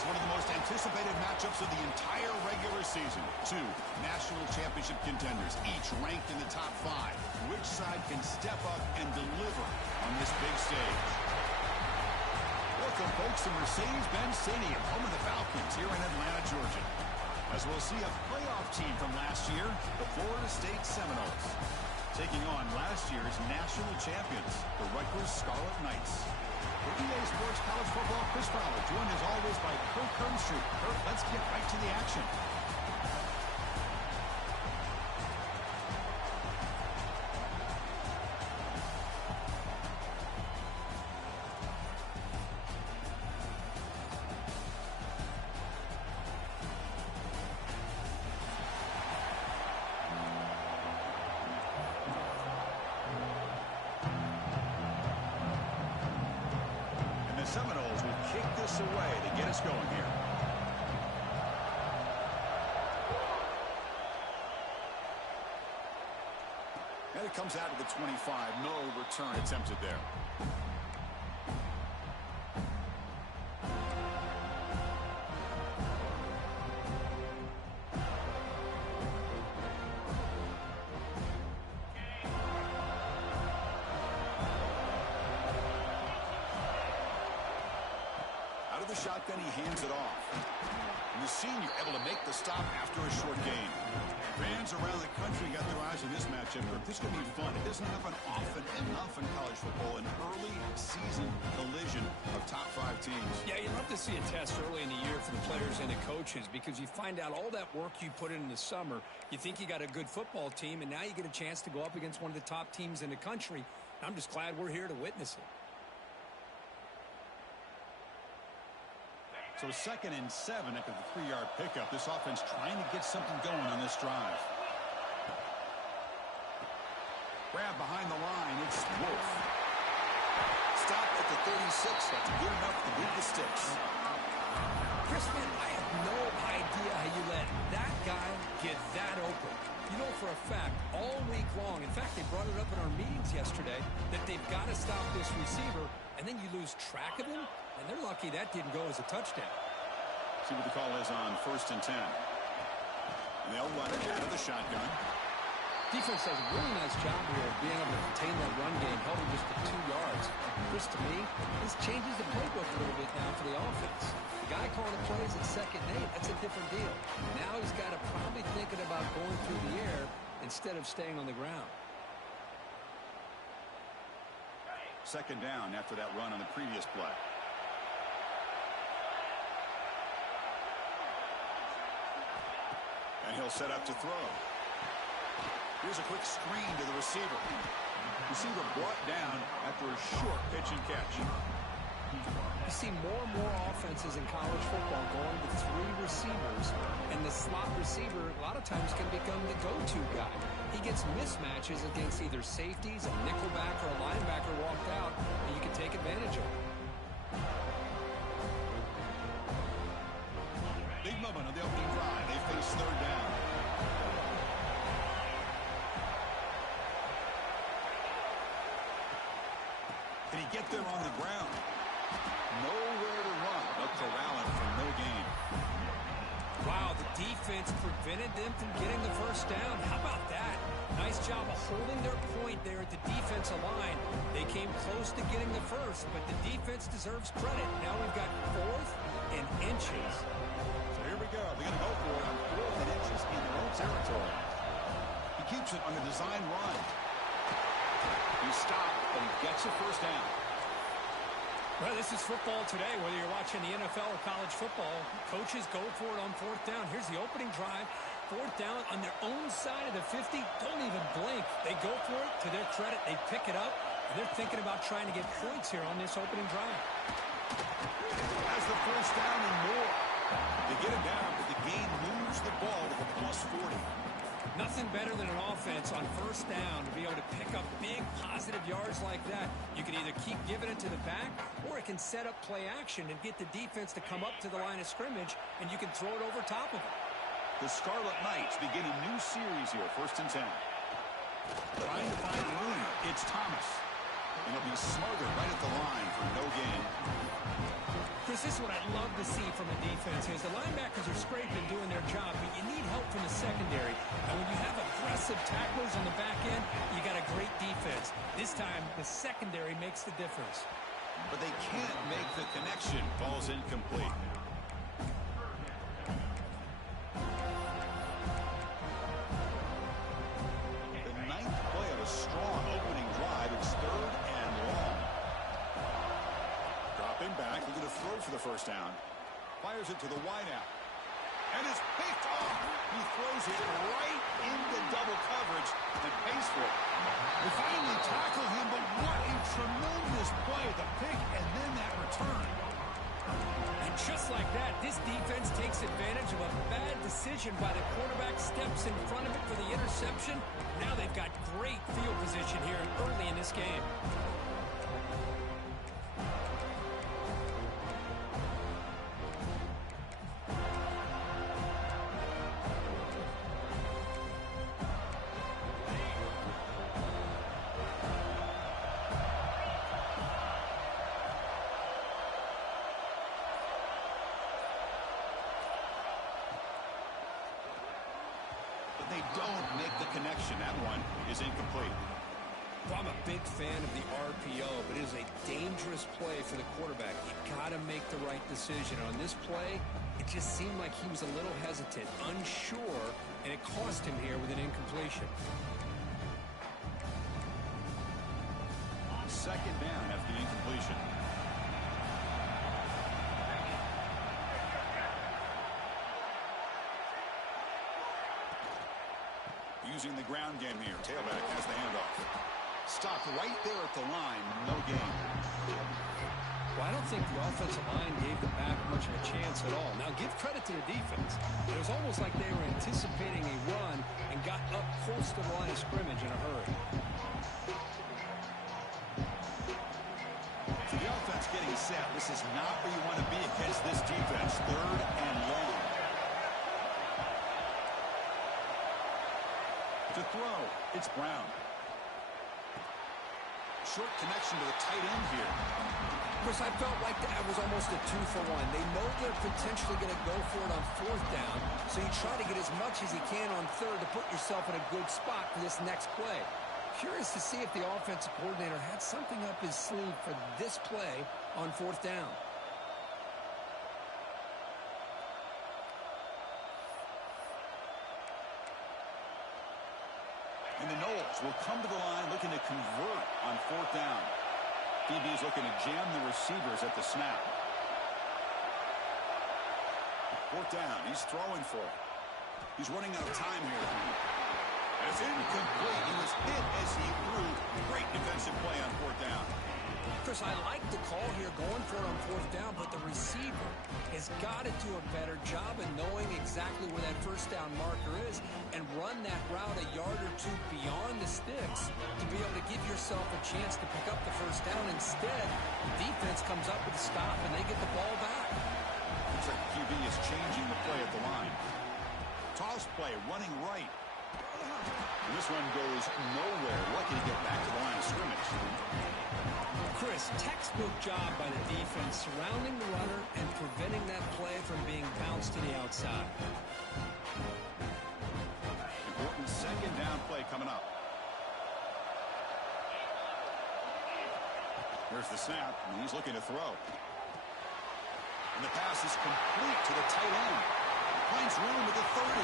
is one of the most anticipated matchups of the entire regular season. Two national championship contenders, each ranked in the top 5. Which side can step up and deliver on this big stage? Welcome, folks, to Mercedes-Benz Stadium, home of the Falcons here in Atlanta, Georgia. As we'll see a playoff team from last year, the Florida State Seminoles, taking on last year's national champions, the Rutgers Scarlet Knights. For EA Sports College Football, Chris Fowler, joined as always by Kirk Hermstreet. Kirk, let's get right to the action. Seminoles will kick this away to get us going here. And it comes out to the 25. No return attempted there. The shotgun, he hands it off. And the senior able to make the stop after a short gain. Fans around the country got their eyes on this matchup. This is going to be fun. It doesn't happen often enough in college football. An early season collision of top 5 teams. Yeah, you love to see a test early in the year for the players and the coaches because you find out all that work you put in the summer. You think you got a good football team, and now you get a chance to go up against one of the top teams in the country. I'm just glad we're here to witness it. So 2nd and 7 after the 3-yard pickup. This offense trying to get something going on this drive. Grab behind the line. It's Wolf. Stop at the 36. That's good enough to move the sticks. Chris, man, I have no idea how you let that guy get that open. You know for a fact, all week long, in fact, they brought it up in our meetings yesterday, that they've got to stop this receiver, and then you lose track of him, and they're lucky that didn't go as a touchdown. See what the call is on 1st and 10. And they'll run it out of the shotgun. Defense does a really nice job here of being able to contain that run game, held him just to 2 yards. Chris, to me, this changes the playbook a little bit now for the offense. The guy calling the plays at 2nd and 8, that's a different deal. Now he's got to probably thinking about going through the air instead of staying on the ground. 2nd down after that run on the previous play. And he'll set up to throw. Here's a quick screen to the receiver. Receiver brought down after a short pitch and catch. You see more and more offenses in college football going to 3 receivers, and the slot receiver a lot of times can become the go-to guy. He gets mismatches against either safeties, a nickelback, or a linebacker walked out, and you can take advantage of it. Big moment on the opening drive. They face 3rd down. Can he get there on the ground? Nowhere to run, but corralling for no gain. Wow, the defense prevented them from getting the 1st down. How about that? Nice job of holding their point there at the defensive line. They came close to getting the 1st, but the defense deserves credit. Now we've got 4th and inches. So here we go. They're going to go for it on 4th and inches in their own territory. He keeps it on the design run. He stopped, but he gets a 1st down. Well, this is football today, whether you're watching the NFL or college football. Coaches go for it on 4th down. Here's the opening drive. 4th down on their own side of the 50. Don't even blink. They go for it. To their credit, they pick it up. And they're thinking about trying to get points here on this opening drive. Has the 1st down and more. They get it down, but the gain moves the ball to the +40. Nothing better than an offense on 1st down to be able to pick up big positive yards like that. You can either keep giving it to the back, or it can set up play action and get the defense to come up to the line of scrimmage, and you can throw it over top of it. The Scarlet Knights begin a new series here, 1st and 10. Trying to find room. It's Thomas. And he'll be smothered right at the line for no gain. Chris, Chris, this is what I love to see from a defense is the linebackers are scraping, doing their job, but you need help from the secondary. And when you have aggressive tacklers on the back end, you got a great defense. This time, the secondary makes the difference. But they can't make the connection. Ball's incomplete. The ninth play of a strong opening drive. It's 3rd and long. Dropping back, looking to throw for the first down. Fires it to the wideout. And it's picked off. He throws it right into double coverage and pays for it. They finally tackle him, but what a tremendous play. The pick and then that return. And just like that, this defense takes advantage of a bad decision by the quarterback, steps in front of it for the interception. Now they've got great field position here early in this game. They don't make the connection. That one is incomplete. Well, I'm a big fan of the RPO, but it is a dangerous play for the quarterback. You got to make the right decision. On this play, it just seemed like he was a little hesitant, unsure, and it cost him here with an incompletion. 2nd down after the incompletion. Using the ground game here. Tailback has the handoff. Stopped right there at the line. No gain. Well, I don't think the offensive line gave the back much of a chance at all. Now, give credit to the defense. It was almost like they were anticipating a run and got up close to the line of scrimmage in a hurry. For the offense getting set, this is not where you want to be against this defense. 3rd and long. To throw, it's Brown. Short connection to the tight end here. Chris, I felt like that was almost a 2-for-1. They know they're potentially going to go for it on 4th down, so you try to get as much as you can on 3rd to put yourself in a good spot for this next play. Curious to see if the offensive coordinator had something up his sleeve for this play on 4th down. And the Knowles will come to the line looking to convert on 4th down. DB is looking to jam the receivers at the snap. 4th down. He's throwing for it. He's running out of time here. And it's incomplete. He was hit as he threw. Great defensive play on 4th down. Chris, I like the call here going for it on 4th down, but the receiver has got to do a better job of knowing exactly where that 1st down marker is and run that route a yard or 2 beyond the sticks to be able to give yourself a chance to pick up the 1st down. Instead, the defense comes up with a stop and they get the ball back. Looks like the QB is changing the play at the line. Toss play, running right. And this one goes nowhere. Lucky to get back to the line of scrimmage. Chris, textbook job by the defense surrounding the runner and preventing that play from being bounced to the outside. Important 2nd down play coming up. Here's the snap, and he's looking to throw. And the pass is complete to the tight end. Finds room at the 30.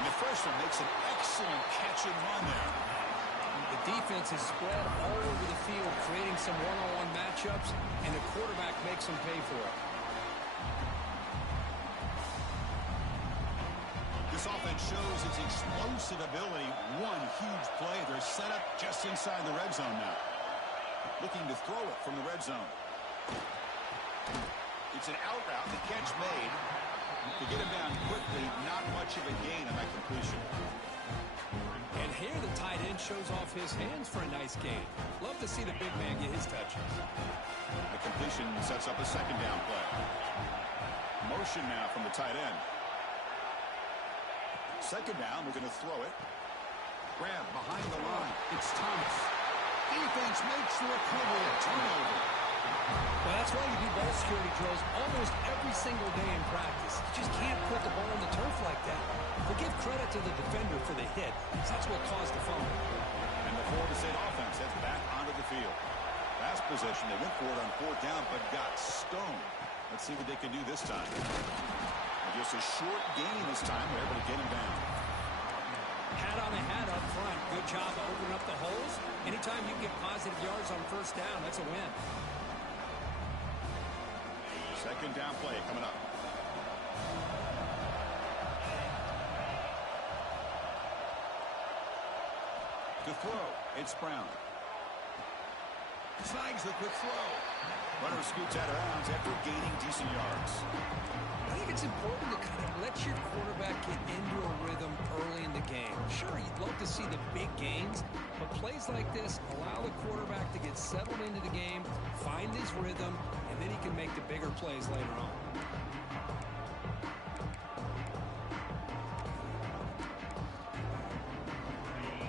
And the freshman makes an excellent catch and run there. The defense is spread all over the field, creating some one-on-one matchups, and the quarterback makes them pay for it. This offense shows its explosive ability. One huge play. They're set up just inside the red zone now. Looking to throw it from the red zone. It's an out route. The catch made. To get him down quickly, not much of a gain on that completion. And here the tight end shows off his hands for a nice gain. Love to see the big man get his touches. The completion sets up a 2nd down play. Motion now from the tight end. 2nd down, we're going to throw it. Grab behind the line. It's Thomas. Defense makes the recovery. A turnover. Well, That's why you do ball security drills almost every single day in practice. You just can't put the ball on the turf like that. But give credit to the defender for the hit, because that's what caused the fumble. And the Florida State offense heads back onto the field. Last possession, they went for it on fourth down, but got stoned. Let's see what they can do this time. And just a short gain this time. They're able to get him down. Hat on a hat up front. Good job of opening up the holes. Anytime you get positive yards on first down, that's a win. Second down play coming up. To throw, it's Brown. Snags the quick throw. Runner scoots out of bounds after gaining decent yards. I think it's important to kind of let your quarterback get into a rhythm early in the game. Sure, you'd love to see the big gains, but plays like this allow the quarterback to get settled into the game, find his rhythm, and then he can make the bigger plays later on.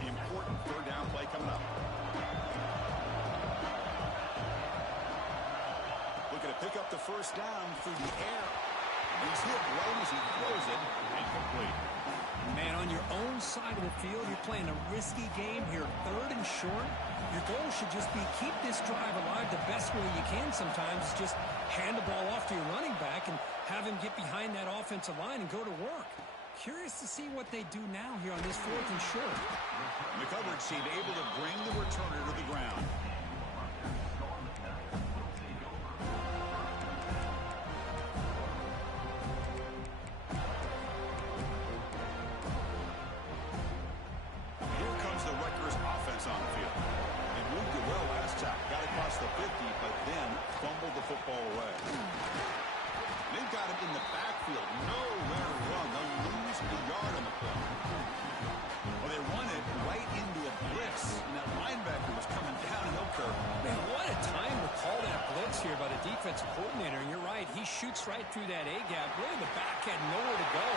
Important third down play coming up. Looking to pick up the first down through the air. He's hit right as he throws it, incomplete. Man, on your own side of the field, you're playing a risky game here, third and short. Your goal should just be keep this drive alive the best way you can sometimes. Just hand the ball off to your running back and have him get behind that offensive line and go to work. Curious to see what they do now here on this fourth and short. And the coverage team able to bring the returner to the ground. Here comes the Rutgers offense on the field. They moved it well last time. Got across the 50, but then fumbled the football away. They've got him in the backfield. Nowhere to run. They'll lose the yard on the play. Well, they run it right into a blitz, and that linebacker was coming downhill curve. Man, what a time to call that blitz here by the defensive coordinator. And you're right, he shoots right through that A-gap. Really, the back had nowhere to go.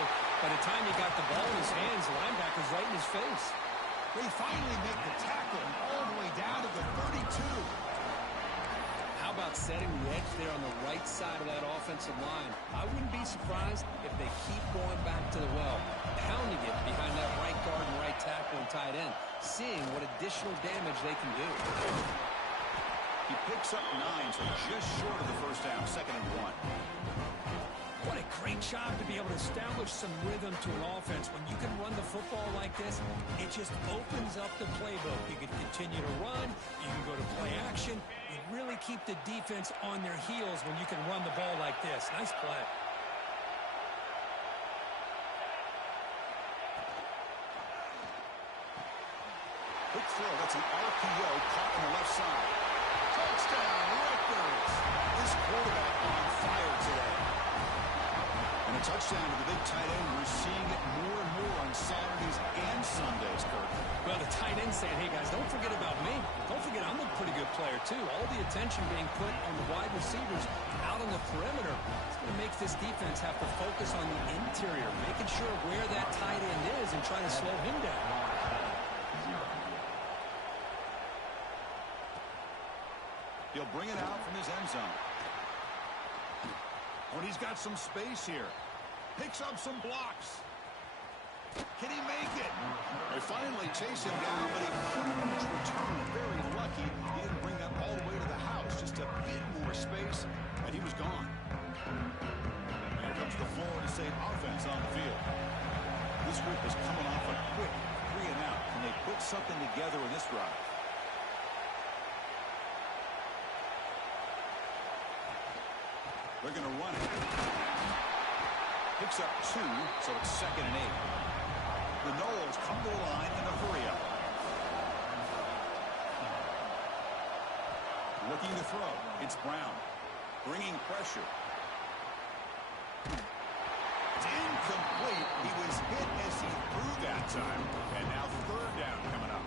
By the time he got the ball in his hands, the linebacker's right in his face. They finally make the tackle all the way down to the 32. How about setting the edge there on the right side of that offensive line? I wouldn't be surprised if they keep going back to the well, pounding it behind that right guard and right tackle and tight end, seeing what additional damage they can do. He picks up 9, so just short of the first down, 2nd and 1. What a great job to be able to establish some rhythm to an offense. When you can run the football like this, it just opens up the playbook. You can continue to run. You can go to play action. You really keep the defense on their heels when you can run the ball like this. Nice play. Quick throw. That's an RPO caught on the left side. Touchdown, Rutgers. This quarterback on fire today. And a touchdown to the big tight end. We're seeing it more and more on Saturdays and Sundays, Kirk. Well, the tight end saying, hey, guys, don't forget about me. Don't forget I'm a pretty good player, too. All the attention being put on the wide receivers out on the perimeter. It's going to make this defense have to focus on the interior, making sure where that tight end is and trying to slow him down. He'll bring it out from his end zone. Oh, and he's got some space here. Picks up some blocks. Can he make it? They finally chase him down, but he couldn't return. Very lucky he didn't bring that all the way to the house. Just a bit more space, and he was gone. And here comes the Florida State offense on the field. This group is coming off a quick 3 and out, and they put something together in this drive. They're going to run it. Picks up 2, so it's 2nd and 8. The Noles come to the line in a hurry-up. Looking to throw. It's Brown. Bringing pressure. It's incomplete. He was hit as he threw that time. And now 3rd down coming up.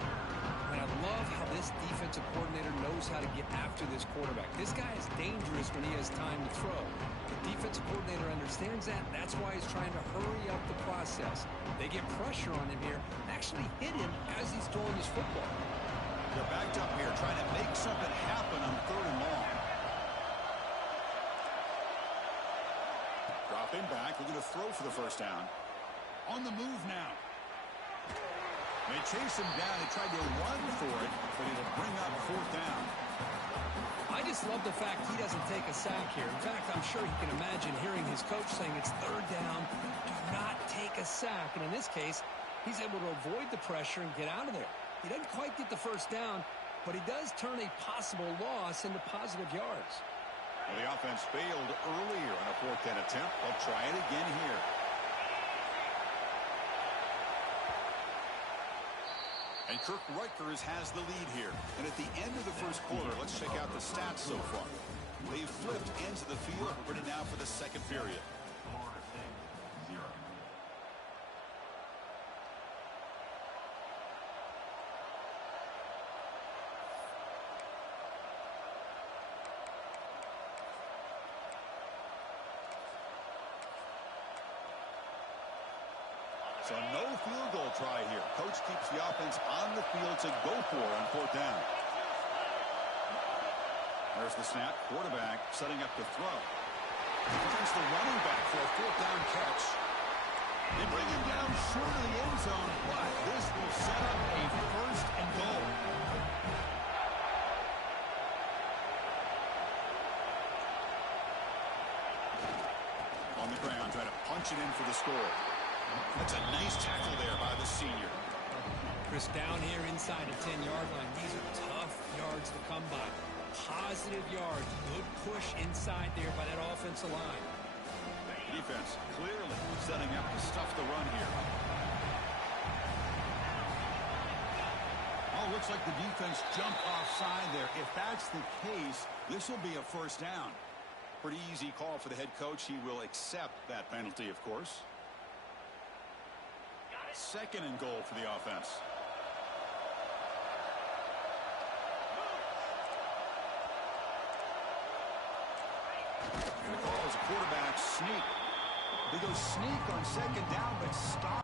And I love how this defensive coordinator knows how to get after this quarterback. This guy is dangerous when he has time to throw. The defensive coordinator understands that. That's why he's trying to hurry up the process. They get pressure on him here, actually hit him as he's throwing his football. They're backed up here, trying to make something happen on 3rd and long. Stepping back, looking to throw for the first down. On the move now. They chase him down. They tried to run for it, but it'll bring up fourth down. I just love the fact he doesn't take a sack here. In fact, I'm sure he can imagine hearing his coach saying it's third down, do not take a sack. And in this case, he's able to avoid the pressure and get out of there. He doesn't quite get the first down, but he does turn a possible loss into positive yards. Well, the offense failed earlier on a fourth down attempt. They'll try it again here. And Kirk Rutgers has the lead here. And at the end of the first quarter, let's check out the stats so far. They've flipped into the field, ready now for the second period. So no field goal try here. Coach keeps the offense on the field to go for on fourth down. There's the snap. Quarterback setting up to throw. Finds the running back for a fourth down catch. They bring him down short of the end zone, but this will set up a first and goal. On the ground, trying to punch it in for the score. That's a nice tackle there by the senior. Chris, down here inside the 10-yard line, these are tough yards to come by. Positive yards, good push inside there by that offensive line. Defense clearly setting up to stuff the run here. Oh, looks like the defense jumped offside there. If that's the case, this will be a first down. Pretty easy call for the head coach. He will accept that penalty, of course. Second and goal for the offense. And the call is a quarterback sneak. They go sneak on second down, but stop.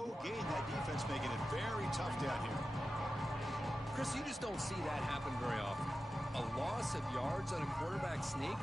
no gain. That defense making it very tough down here. Chris, you just don't see that happen very often. A loss of yards on a quarterback sneak.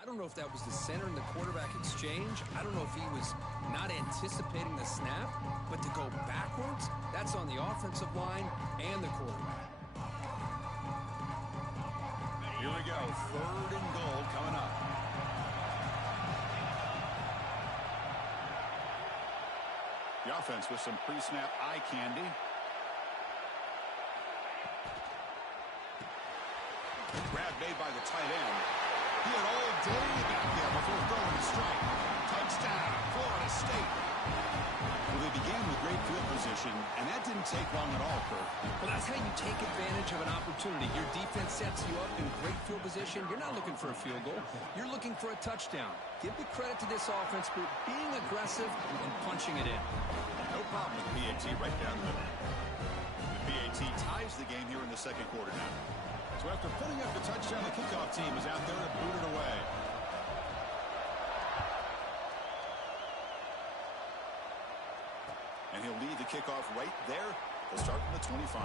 I don't know if that was the center in the quarterback exchange. I don't know if he was not anticipating the snap, but to go backwards, that's on the offensive line and the quarterback. Here we go, 3rd and goal coming up. The offense with some pre-snap eye candy. Grab made by the tight end. He had all day back there before throwing a strike. Touchdown, Florida State. Well, they began with great field position, and that didn't take long at all, Kurt. Well, that's how you take advantage of an opportunity. Your defense sets you up in great field position. You're not looking for a field goal. You're looking for a touchdown. Give the credit to this offense for being aggressive and punching it in. No problem with the PAT right down the middle. The PAT ties the game here in the second quarter now. So after putting up the touchdown, the kickoff team is out there to boot it away. And he'll lead the kickoff right there to start from the 25.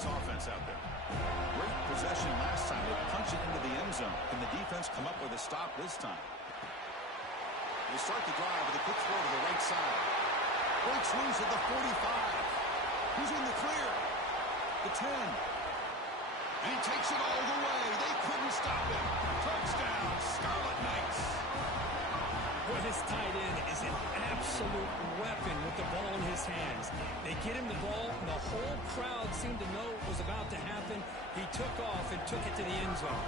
Offense out there. Great possession last time. They punch it into the end zone. Can the defense come up with a stop this time? They start the drive with a quick throw to the right side. Breaks loose at the 45. He's in the clear. The 10. And he takes it all the way. They couldn't stop him. Touchdown, Scarlet Knights. Boy, this tight end is an absolute weapon with the ball in his hands. They get him the ball, and the whole crowd seemed to know what was about to happen. He took off and took it to the end zone.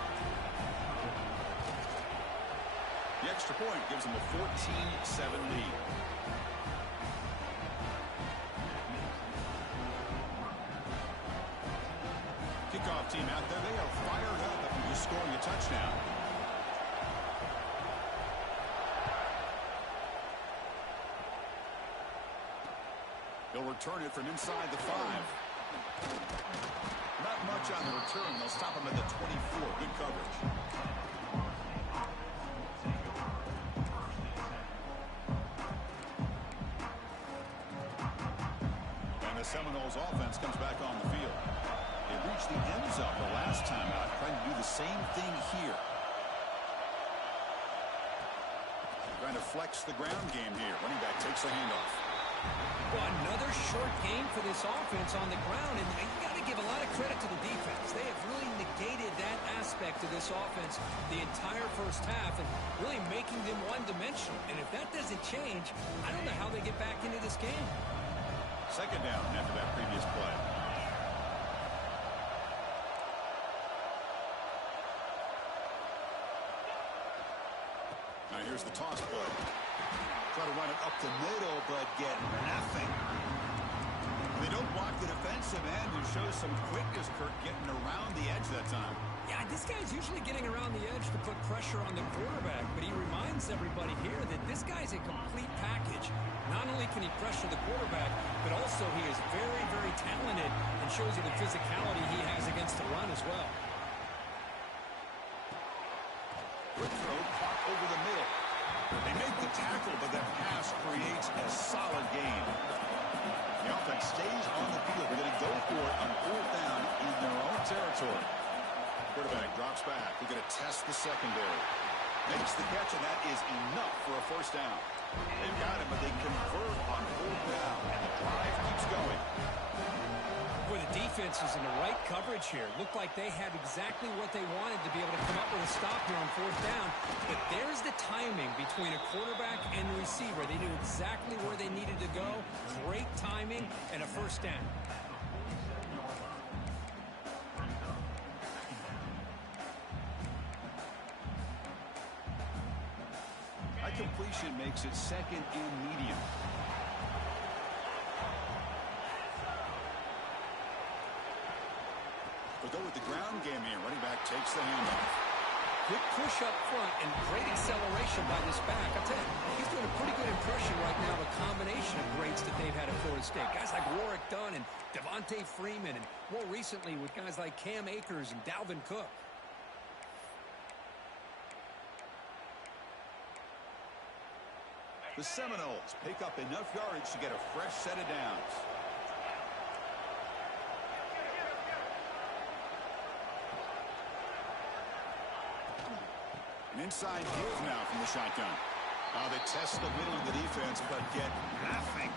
The extra point gives them a 14-7 lead. Kickoff team out there, they are fired up after just scoring a touchdown. They'll return it from inside the 5. Not much on the return. They'll stop him at the 24. Good coverage. And the Seminoles offense comes back on the field. They reached the end zone the last time out, trying to do the same thing here. Trying to flex the ground game here. Running back takes the handoff. Well, another short game for this offense on the ground, and you got to give a lot of credit to the defense. They have really negated that aspect of this offense the entire first half and really making them one-dimensional. And if that doesn't change, I don't know how they get back into this game. Second down after that previous play. Now here's the toss play. Try to run it up the middle, but get nothing. They don't block the defensive end, who shows some quickness, Kirk, getting around the edge that time. Yeah, this guy's usually getting around the edge to put pressure on the quarterback, but he reminds everybody here that this guy's a complete package. Not only can he pressure the quarterback, but also he is very, very talented and shows you the physicality he has against the run as well. Quick throw, caught over the middle. They make the tackle, but that pass creates a solid gain. The offense stays on the field. They're going to go for it on fourth down in their own territory. Quarterback drops back. They're going to test the secondary. Makes the catch, and that is enough for a first down. They've got him, but they convert on fourth down, and the drive keeps going. Boy, the defense is in the right coverage here. Looked like they had exactly what they wanted to be able to come up with a stop here on fourth down. But there's the timing between a quarterback and the receiver. They knew exactly where they needed to go. Great timing and a first down. High completion makes it second and medium. We'll go with the ground game here. Running back takes the handoff. Quick push up front and great acceleration by this back. I'll tell you, he's doing a pretty good impression right now of a combination of greats that they've had at Florida State. Guys like Warwick Dunn and Devontae Freeman, and more recently with guys like Cam Akers and Dalvin Cook. The Seminoles pick up enough yardage to get a fresh set of downs. An inside give now from the shotgun. They test the middle of the defense, but get nothing.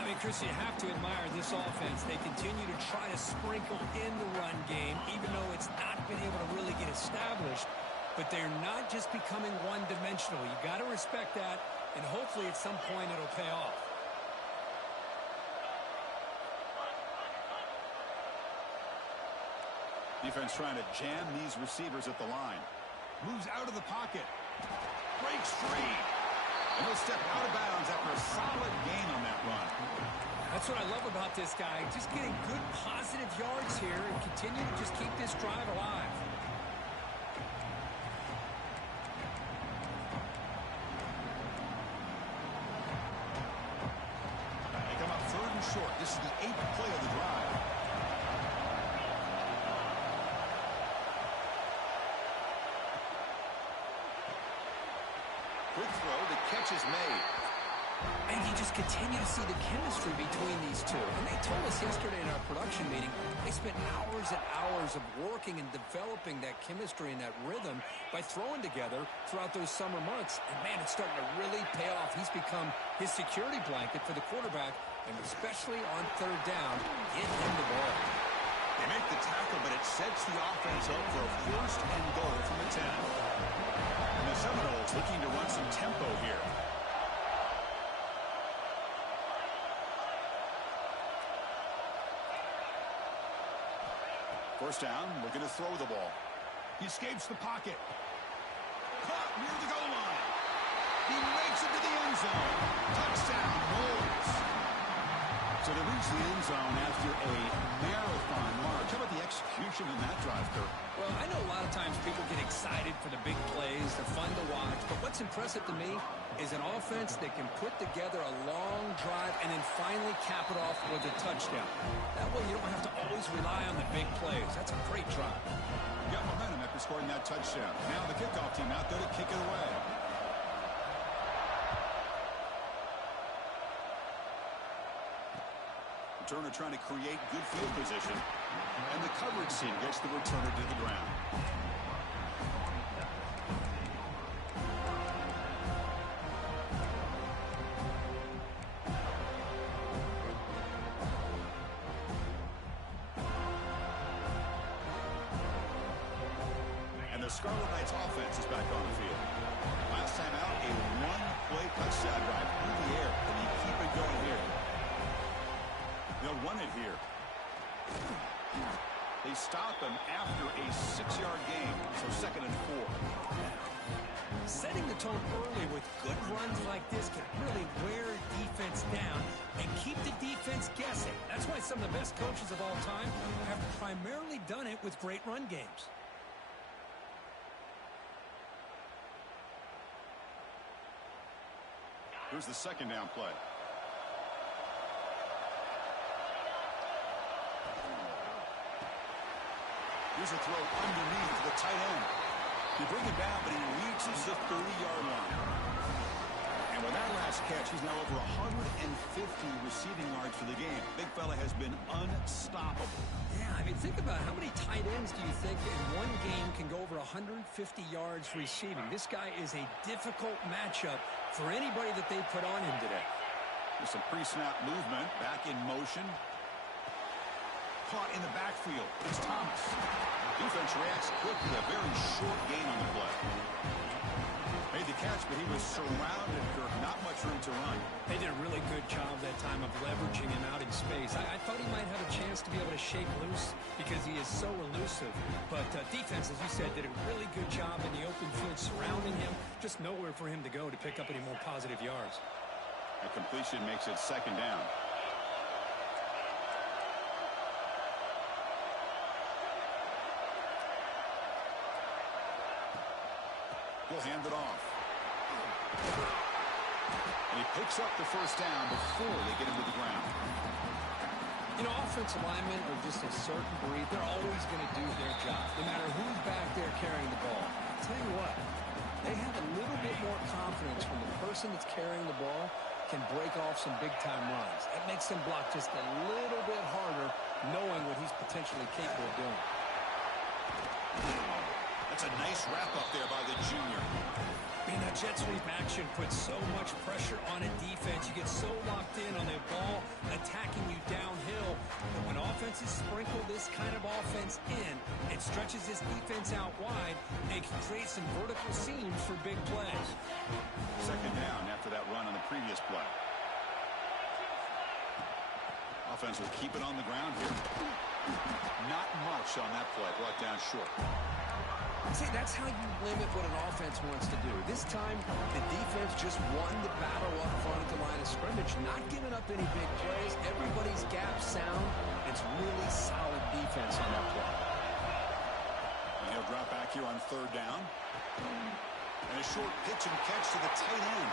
I mean, Chris, you have to admire this offense. They continue to try to sprinkle in the run game, even though it's not been able to really get established. But they're not just becoming one-dimensional. You got to respect that, and hopefully at some point it'll pay off. Defense trying to jam these receivers at the line. Moves out of the pocket. Breaks free. And he'll step out of bounds after a solid gain on that run. That's what I love about this guy. Just getting good positive yards here and continue to just keep this drive alive. They come up third and short. This is the 8th play of the drive. Quick throw, the catch is made. And you just continue to see the chemistry between these two. And they told us yesterday in our production meeting, they spent hours and hours of working and developing that chemistry and that rhythm by throwing together throughout those summer months. And, man, it's starting to really pay off. He's become his security blanket for the quarterback, and especially on third down, get him the ball. They make the tackle, but it sets the offense up for a first and goal from the 10. And the Seminoles looking to run some tempo here. First down, looking to throw the ball. He escapes the pocket. Caught near the goal line. He makes it to the end zone. Touchdown, Wolves. So they reach the end zone after a marathon march. How about the execution in that drive, Kirk? Well, I know a lot of times times people get excited for the big plays. They're fun to watch. But what's impressive to me is an offense that can put together a long drive and then finally cap it off with a touchdown. That way you don't have to always rely on the big plays. That's a great drive. Got momentum after scoring that touchdown. Now the kickoff team out there to kick it away. Returner trying to create good field position. And the coverage team gets the returner to the ground. And the Scarlet Knights offense is back on the field. Last time out, a one-play touchdown drive through the air. Can you keep it going here? They'll run it here. They stop him after a 6-yard gain, so 2nd and 4. Setting the tone early with good runs like this can really wear defense down and keep the defense guessing. That's why some of the best coaches of all time have primarily done it with great run games. Here's the 2nd down play. Here's a throw underneath to the tight end. They bring it down, but he reaches the 30-yard line. And with that last catch, he's now over 150 receiving yards for the game. Big fella has been unstoppable. Yeah, I mean, think about how many tight ends do you think in one game can go over 150 yards receiving? This guy is a difficult matchup for anybody that they put on him today. There's some pre-snap movement, back in motion. Caught in the backfield. It's Thomas. Defense reacts quickly. A very short gain on the play. Made the catch, but he was surrounded, Kirk. Not much room to run. They did a really good job that time of leveraging him out in space. I thought he might have a chance to be able to shake loose because he is so elusive. But defense, as you said, did a really good job in the open field surrounding him. Just nowhere for him to go to pick up any more positive yards. A completion makes it 2nd down. He'll hand it off. And he picks up the 1st down before they get him to the ground. You know, offensive linemen are just a certain breed. They're always going to do their job, no matter who's back there carrying the ball. I'll tell you what, they have a little bit more confidence when the person that's carrying the ball can break off some big-time runs. That makes them block just a little bit harder, knowing what he's potentially capable of doing. That's a nice wrap-up there by the junior. Man, that jet sweep action puts so much pressure on a defense. You get so locked in on the ball attacking you downhill. But when offenses sprinkle this kind of offense in, it stretches this defense out wide. They can create some vertical seams for big plays. 2nd down after that run on the previous play. Offense will keep it on the ground here. Not much on that play. Brought down short. See, that's how you limit what an offense wants to do. This time, the defense just won the battle up front at the line of scrimmage, not giving up any big plays. Everybody's gap sound. It's really solid defense on that play. And he'll drop back here on 3rd down. And a short pitch and catch to the tight end.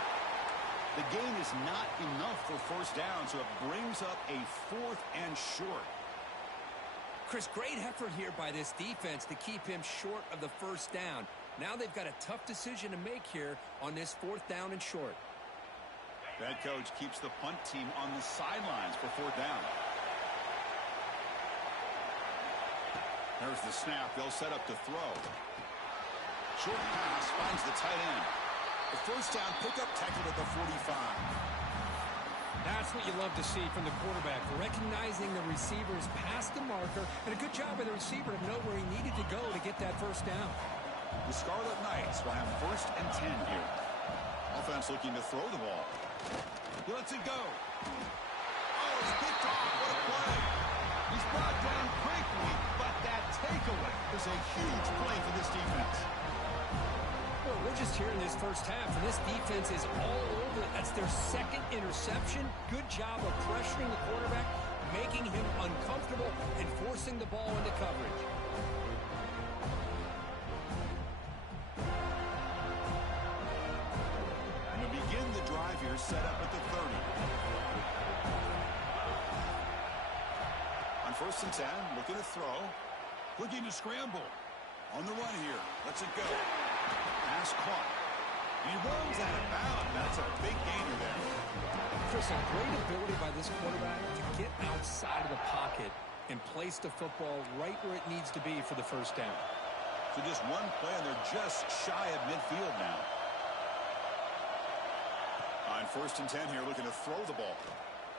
The gain is not enough for 1st down, so it brings up a 4th and short. Chris, great effort here by this defense to keep him short of the 1st down. Now they've got a tough decision to make here on this 4th down and short. The head coach keeps the punt team on the sidelines for 4th down. There's the snap. They'll set up to throw. Short pass finds the tight end. The 1st down pickup tackled at the 45. That's what you love to see from the quarterback, recognizing the receivers past the marker, and a good job by the receiver to know where he needed to go to get that 1st down. The Scarlet Knights will have 1st and 10 here. Offense looking to throw the ball. He lets it go. Oh, it's picked off. What a play. He's brought down quickly, but that takeaway is a huge play for this defense. Well, we're just here in this 1st half, and this defense is all over it. That's their 2nd interception. Good job of pressuring the quarterback, making him uncomfortable, and forcing the ball into coverage. set up at the 30. On 1st and 10, looking to throw. Looking to scramble. On the run here. Let's it go. Pass caught. He runs out of bounds. That's a big gainer there. Chris, a great ability by this quarterback to get outside of the pocket and place the football right where it needs to be for the first down. So just one play, and they're just shy of midfield now. On 1st and 10 here, looking to throw the ball.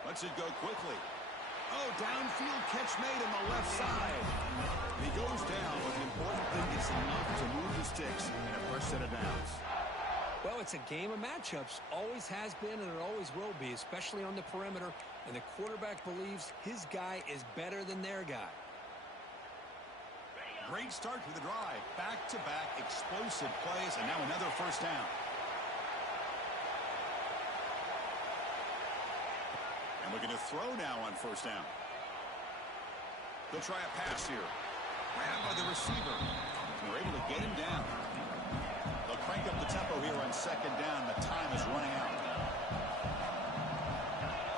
Lets it go quickly. Oh, downfield catch made on the left side. He goes down, but the important thing is enough to move the sticks and a fresh set of downs. Well, it's a game of matchups. Always has been, and it always will be, especially on the perimeter. And the quarterback believes his guy is better than their guy. Great start to the drive. Back-to-back explosive plays, and now another first down. And looking to throw now on 1st down. They'll try a pass here. Grabbed by the receiver. And they're able to get him down. They'll crank up the tempo here on 2nd down. The time is running out.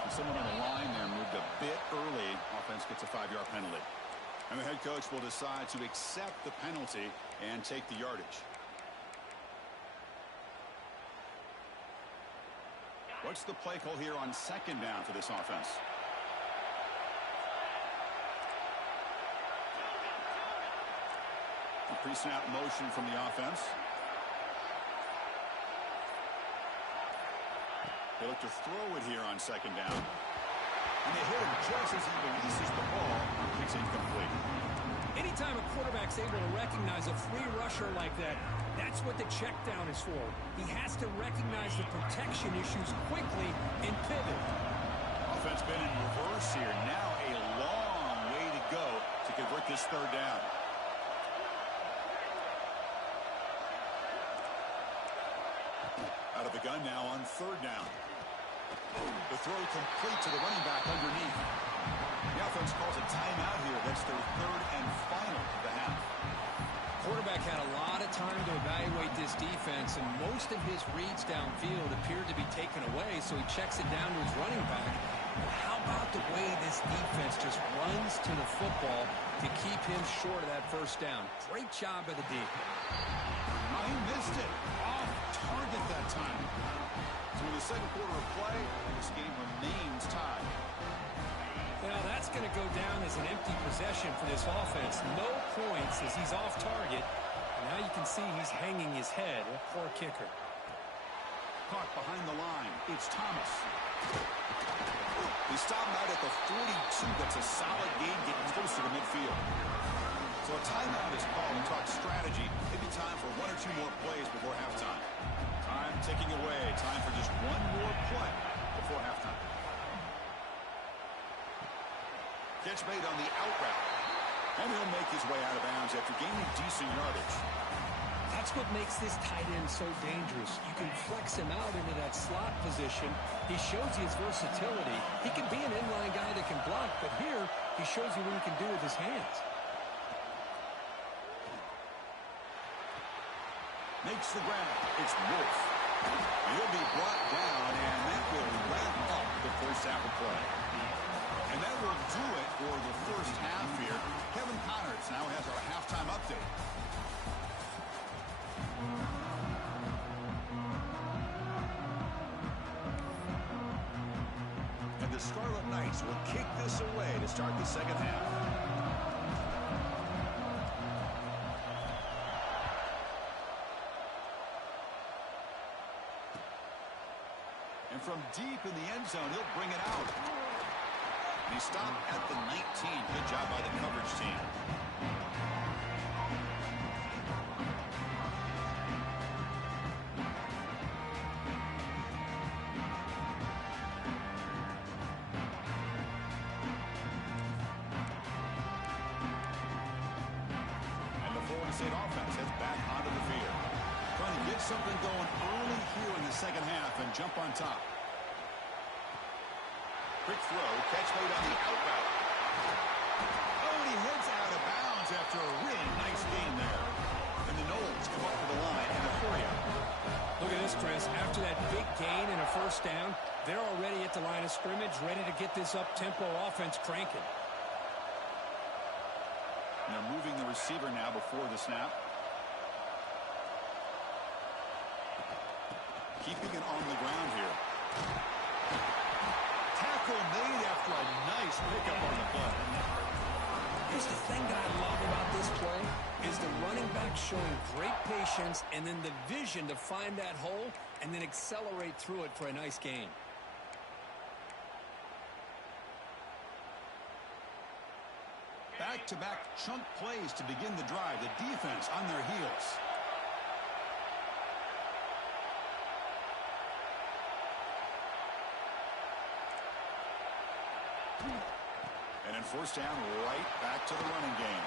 And someone on the line there moved a bit early. Offense gets a 5-yard penalty. And the head coach will decide to accept the penalty and take the yardage. What's the play call here on 2nd down for this offense? A pre-snap motion from the offense. They look to throw it here on 2nd down. And they hit him just as he releases the ball. It's incomplete. Anytime a quarterback's able to recognize a free rusher like that, that's what the check down is for. He has to recognize the protection issues quickly and pivot. Offense been in reverse here. Now a long way to go to convert this 3rd down. Out of the gun now on 3rd down. The throw complete to the running back underneath. The offense calls a timeout here. That's their 3rd and final of the half. Quarterback had a lot of time to evaluate this defense, and most of his reads downfield appeared to be taken away, so he checks it down to his running back. But how about the way this defense just runs to the football to keep him short of that 1st down? Great job by the D. He missed it. Off target that time. So in the 2nd quarter of play, this game remains tied. Now that's going to go down as an empty possession for this offense. No points as he's off target. And now you can see he's hanging his head. A poor kicker. Caught behind the line. It's Thomas. He stopped out at the 42. That's a solid gain getting closer to midfield. So a timeout is called to talk strategy. Maybe time for 1 or 2 more plays before halftime. Time ticking away. Time for just 1 more play before halftime. Catch made on the out route. And he'll make his way out of bounds after gaining decent yardage. That's what makes this tight end so dangerous. You can flex him out into that slot position. He shows you his versatility. He can be an inline guy that can block, but here he shows you what he can do with his hands. Makes the grab. It's Wolf. He'll be brought down, and that will wrap up the first half of play. And that will do it for the first half here. Kevin Connors now has our halftime update. And the Scarlet Knights will kick this away to start the 2nd half. And from deep in the end zone, he'll bring it out. He stopped at the 19. Good job by the coverage team. And the Florida State offense heads back onto the field. Trying to get something going early here in the 2nd half and jump on top. Quick throw, catch made on the out route. Oh, and he heads out of bounds after a really nice gain there. And the Knowles come up to the line in a hurry. Look at this Chris, after that big gain and a first down, they're already at the line of scrimmage, ready to get this up-tempo offense cranking. And they're moving the receiver now before the snap. Keeping it on the ground here. Tackle made after a nice pickup on the play. Here's the thing that I love about this play is the running back showing great patience and then the vision to find that hole and then accelerate through it for a nice gain. Back-to-back chunk plays to begin the drive. The defense on their heels. And then first down, right back to the running game.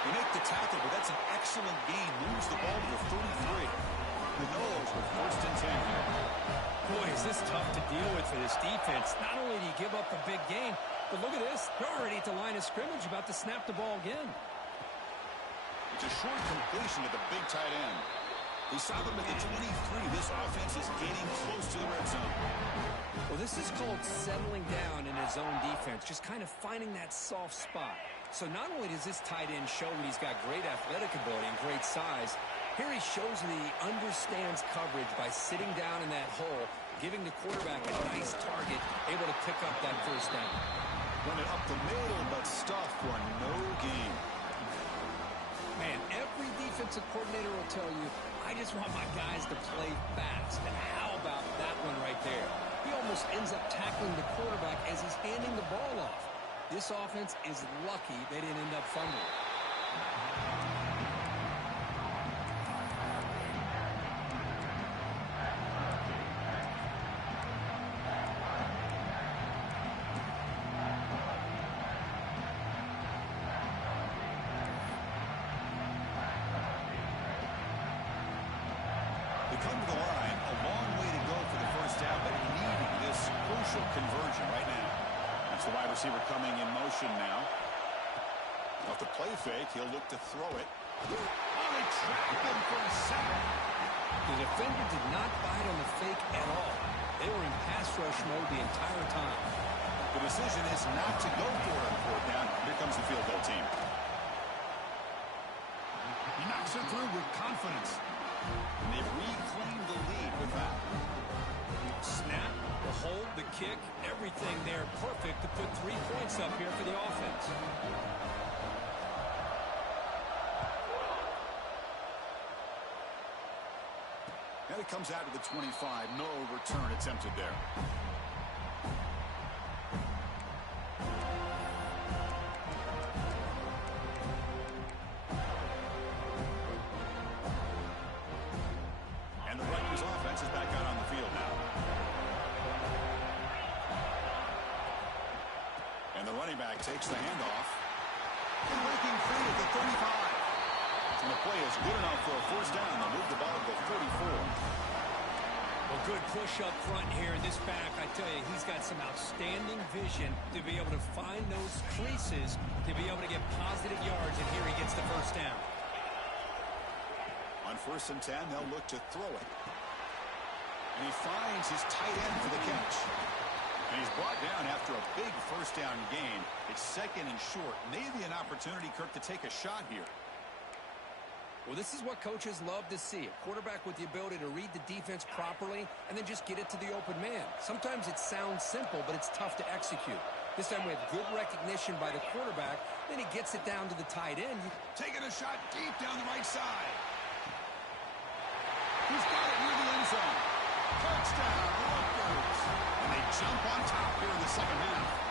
They make the tackle, but that's an excellent gain. Moves the ball to the 33. The Knowles with first and 10 here. Boy, is this tough to deal with for this defense. Not only do you give up a big gain, but look at this. They're already at the line of scrimmage, about to snap the ball again. It's a short completion to the big tight end. He saw them at the 23. This offense is getting close to the red zone. Well, this is called settling down in his own defense, just kind of finding that soft spot. So not only does this tight end show that he's got great athletic ability and great size, here he shows that he understands coverage by sitting down in that hole, giving the quarterback a nice target, able to pick up that first down. Run it up the middle, but stuffed for no gain. Man, every defensive coordinator will tell you, I just want my guys to play fast. And how about that one right there? He almost ends up tackling the quarterback as he's handing the ball off. This offense is lucky they didn't end up fumbling. Come to the line, a long way to go for the first down, but needing this crucial conversion right now. That's the wide receiver coming in motion now. Off the play fake, he'll look to throw it. Oh, they trapped him for a second. The defender did not bite on the fake at all. They were in pass rush mode the entire time. The decision is not to go for it on fourth down. Here comes the field goal team. He knocks it through with confidence. And they've reclaimed the lead with that. Snap, the hold, the kick, everything there perfect to put 3 points up here for the offense. And it comes out to the 25. No return attempted there. And the Rutgers offense is back out on the field now. And the running back takes the handoff. Breaking free at the 35. And the play is good enough for a first down. They'll move the ball to the 44. Well, good push up front here. This back, I tell you, he's got some outstanding vision to be able to find those creases, to be able to get positive yards, and here he gets the first down. On first and 10, they'll look to throw it. And he finds his tight end for the catch. And he's brought down after a big first down gain. It's second and short. Maybe an opportunity, Kirk, to take a shot here. Well, this is what coaches love to see. A quarterback with the ability to read the defense properly and then just get it to the open man. Sometimes it sounds simple, but it's tough to execute. This time we have good recognition by the quarterback. Then he gets it down to the tight end. Taking a shot deep down the right side. He's got it near the end zone. Touchdown, Rutgers. And they jump on top here in the second half.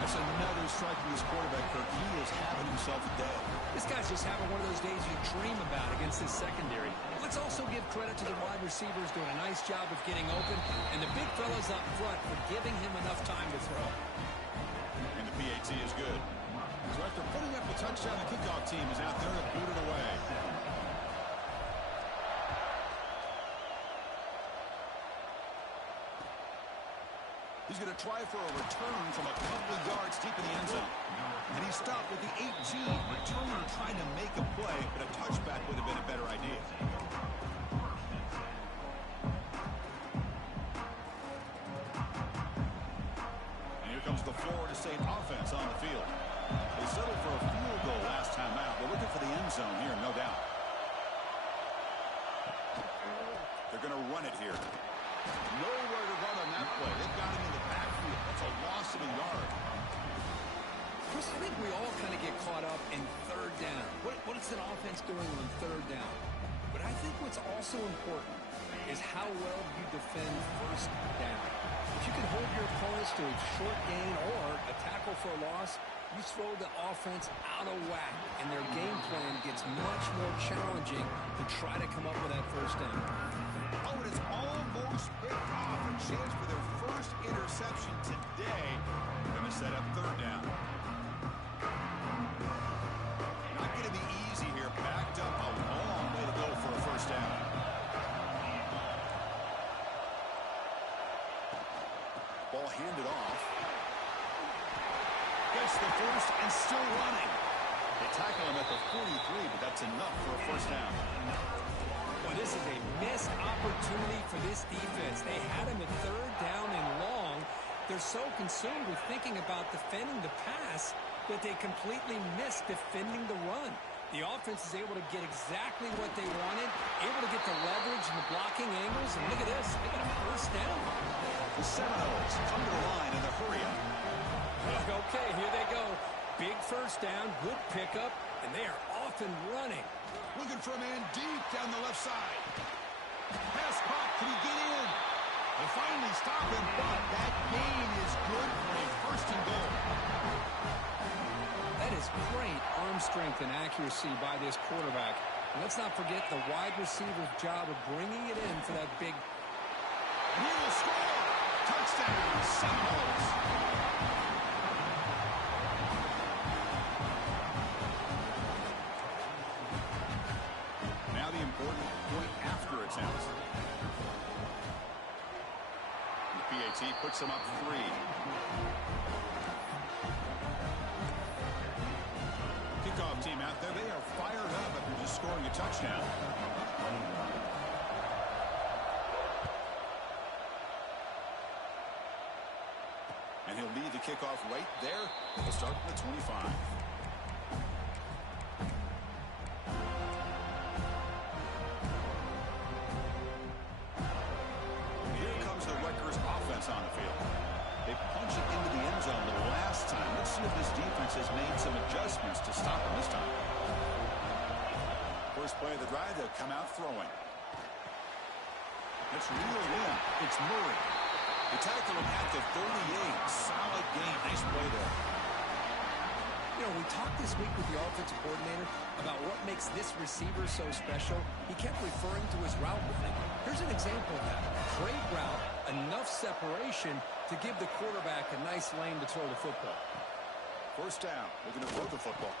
That's another strike from this quarterback, Kirk. He is having himself a day. This guy's just having one of those days you dream about against this secondary. Let's also give credit to the wide receivers doing a nice job of getting open, and the big fellas up front for giving him enough time to throw. And the PAT is good. So after putting up a touchdown, the kickoff team is out there to boot it away. He's going to try for a return from a couple of yards deep in the end zone. And he stopped with the 18. Returner trying to make a play, but a touchback would have been a better idea. we all kind of get caught up in third down. What is an offense doing on third down? But I think what's also important is how well you defend first down. If you can hold your opponents to a short gain or a tackle for a loss, you throw the offense out of whack, and their game plan gets much more challenging to try to come up with that first down. Oh, it is almost picked off. A chance for their first interception today. Going to set up third down. Not going to be easy here. Backed up a long way to go for a first down. Ball handed off. Gets the first and still running. They tackle him at the 43, but that's enough for a first down. Well, this is a missed opportunity for this defense. They had him at third down and long. They're so consumed with thinking about defending the pass that they completely missed defending the run. The offense is able to get exactly what they wanted, able to get the leverage and the blocking angles, and look at this. They got a first down. The Seminoles come to the line in the hurry-up. Okay, here they go. Big first down, good pickup, and they are off and running. Looking for a man deep down the left side. Pass caught. Can he get in? They finally stop him, but that gain is good for a first and goal. That is great arm strength and accuracy by this quarterback. And let's not forget the wide receiver's job of bringing it in for that big. He will score. Touchdown, Seminoles. Now the important point after attempt. The PAT puts him up 3. Kickoff team out there, they are fired up after just scoring a touchdown. And he'll lead the kickoff right there. He'll start at the 25. Here comes the Rutgers offense on the field. They punch it into the end zone the last time. Let's see if this defense has made some adjustments to stop them this time. First play of the drive, they'll come out throwing. It's reeled in. It's Murray. They tackle him at the 38. Solid gain. Nice play there. You know, we talked this week with the offensive coordinator about what makes this receiver so special. He kept referring to his route running. Here's an example of that. Great route, enough separation to give the quarterback a nice lane to throw the football. First down. Looking to throw the football.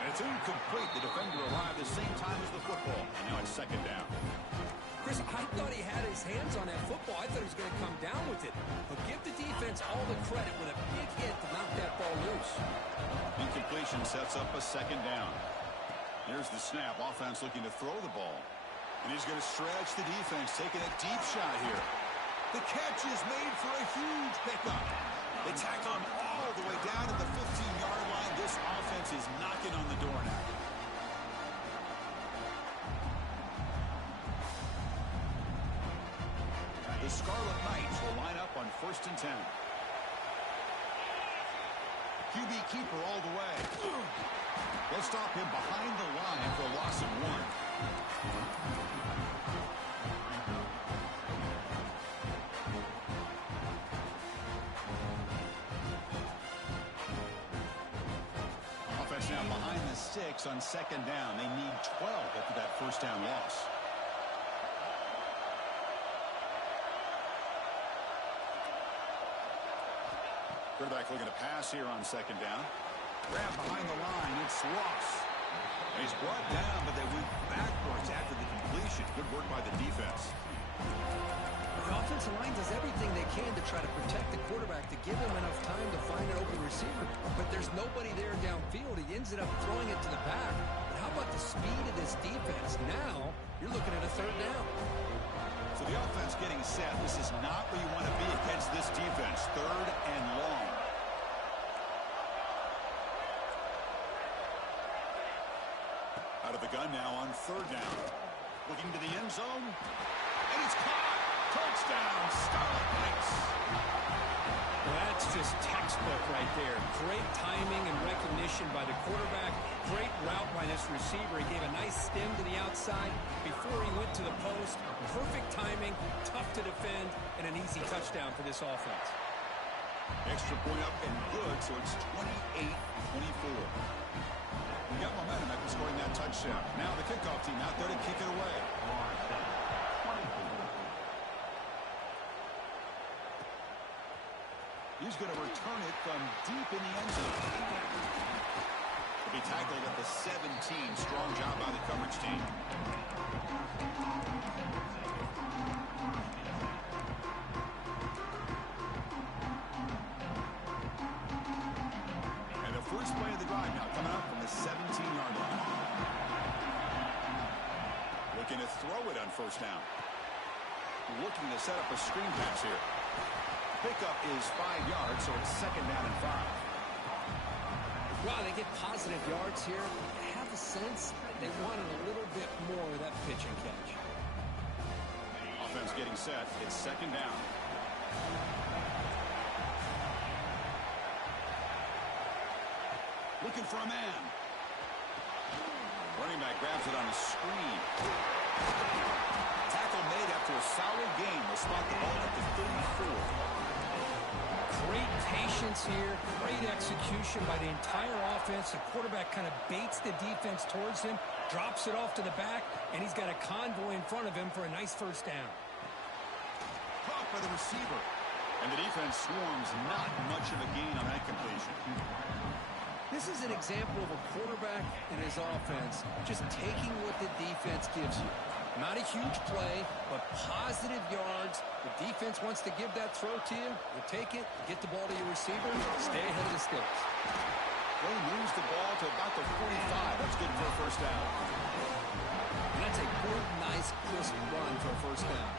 And it's incomplete. The defender arrived the same time as the football. And now it's second down. Chris, I thought he had his hands on that football. I thought he was going to come down with it. But give the defense all the credit with a big hit to knock that ball loose. Incompletion sets up a second down. Here's the snap. Offense looking to throw the ball. And he's going to stretch the defense, taking a deep shot here. The catch is made for a huge pickup. They tackle him all the way down to the 15-yard line. This offense is knocking on the door now. The Scarlet Knights will line up on 1st and 10. QB keeper all the way. They'll stop him behind the line for a loss of 1. Offense now behind the 6 on second down. They need 12 after that first down loss. Quarterback looking to pass here on second down. Grab behind the line. It's Ross. And he's brought down, but they went backwards after the completion. Good work by the defense. The offensive line does everything they can to try to protect the quarterback to give him enough time to find an open receiver. But there's nobody there downfield. He ends up throwing it to the back. But how about the speed of this defense? Now you're looking at a third down. So the offense getting set. This is not where you want to be against this defense. Third and long. Out of the gun now on third down. Looking to the end zone. And it's caught. Touchdown, Scarlet Knights. Well, that's just textbook right there. Great timing and recognition by the quarterback. Great route by this receiver. He gave a nice stem to the outside before he went to the post. Perfect timing, tough to defend, and an easy touchdown for this offense. Extra point up and good, so it's 28-24. We got momentum after scoring that touchdown. Now the kickoff team out there to kick it away. He's going to return it from deep in the end zone. He'll be tackled at the 17. Strong job by the coverage team. And the first play of the drive now coming up from the 17-yard line. Looking to throw it on first down. Looking to set up a screen pass here. Pickup is 5 yards, so it's second down and 5. Wow, they get positive yards here. I have a sense they wanted a little bit more of that pitch and catch. Offense getting set. It's second down. Looking for a man. Running back grabs it on the screen. Tackle made after a solid gain. Will spot the ball at the 34. Great patience here, great execution by the entire offense. The quarterback kind of baits the defense towards him, drops it off to the back, and he's got a convoy in front of him for a nice first down. Caught by the receiver. And the defense swarms, not much of a gain on that completion. This is an example of a quarterback and his offense just taking what the defense gives you. Not a huge play, but positive yards. The defense wants to give that throw to you. You take it, get the ball to your receiver, stay ahead of the sticks. Well, he moves the ball to about the 45. That's good for a first down. And that's a good, nice, crisp run for a first down.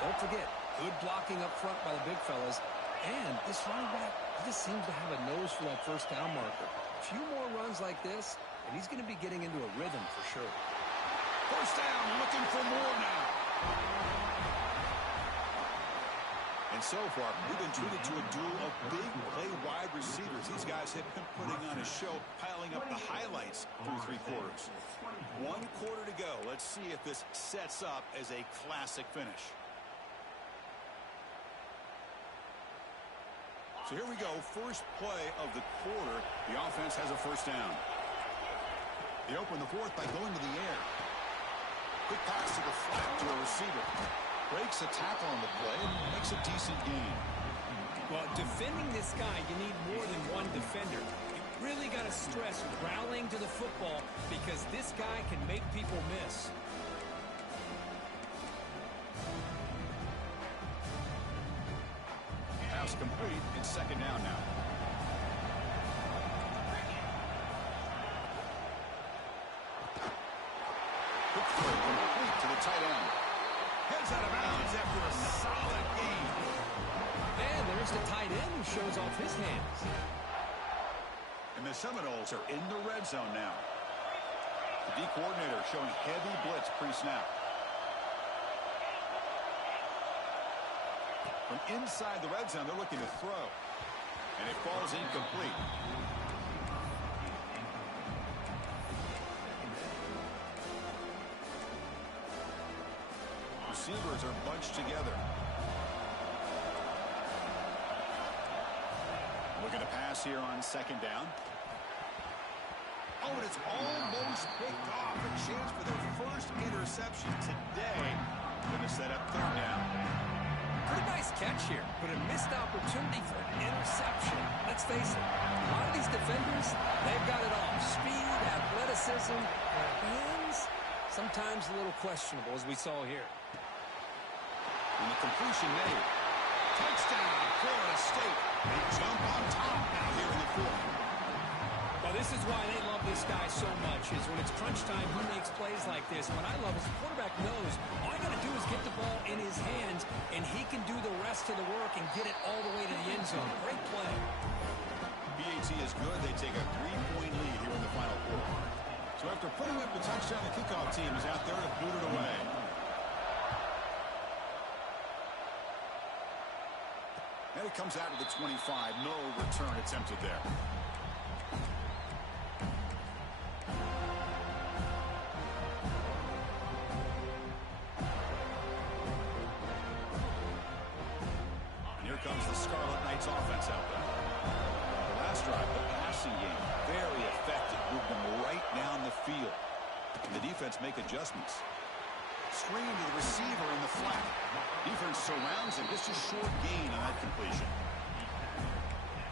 Don't forget, good blocking up front by the big fellas. And this running back, he just seems to have a nose for that first down marker. A few more runs like this, and he's going to be getting into a rhythm for sure. First down, looking for more now. And so far, we've been treated to a duel of big play wide receivers. These guys have been putting on a show, piling up the highlights through 3 quarters. 1 quarter to go. Let's see if this sets up as a classic finish. So here we go. First play of the quarter. The offense has a first down. They open the fourth by going to the air. Quick pass to the flat to a receiver. Breaks a tackle on the play and makes a decent gain. Well, defending this guy, you need more than one defender. You really got to stress rallying to the football because this guy can make people miss. Pass complete. It's second down now. Quick throw complete to the tight end. Heads out of bounds after a solid gain. And there's the tight end who shows off his hands. And the Seminoles are in the red zone now. The D coordinator showing heavy blitz pre-snap. From inside the red zone, they're looking to throw. And it falls incomplete. Receivers are bunched together. Looking to pass here on second down. Oh, and it's almost picked off. A chance for their first interception today. Going to set up third down. Pretty nice catch here, but a missed opportunity for an interception. Let's face it, a lot of these defenders, they've got it all. Speed, athleticism, their hands, sometimes a little questionable, as we saw here. And the completion made. Touchdown, Florida State. They jump on top now here in the fourth. Well, this is why they love this guy so much, is when it's crunch time, he makes plays like this. What I love is the quarterback knows all I got to do is get the ball in his hands, and he can do the rest of the work and get it all the way to the end zone. Great play. BAT is good. They take a 3-point lead here in the final quarter. So after putting up the touchdown, the kickoff team is out there to boot it away. And it comes out to the 25. No return attempted there. And here comes the Scarlet Knights offense out there. The last drive, the passing game, very effective. Moved them right down the field. And the defense make adjustments. Screen to the receiver in the flat. Defense surrounds him. Just a short gain on that completion.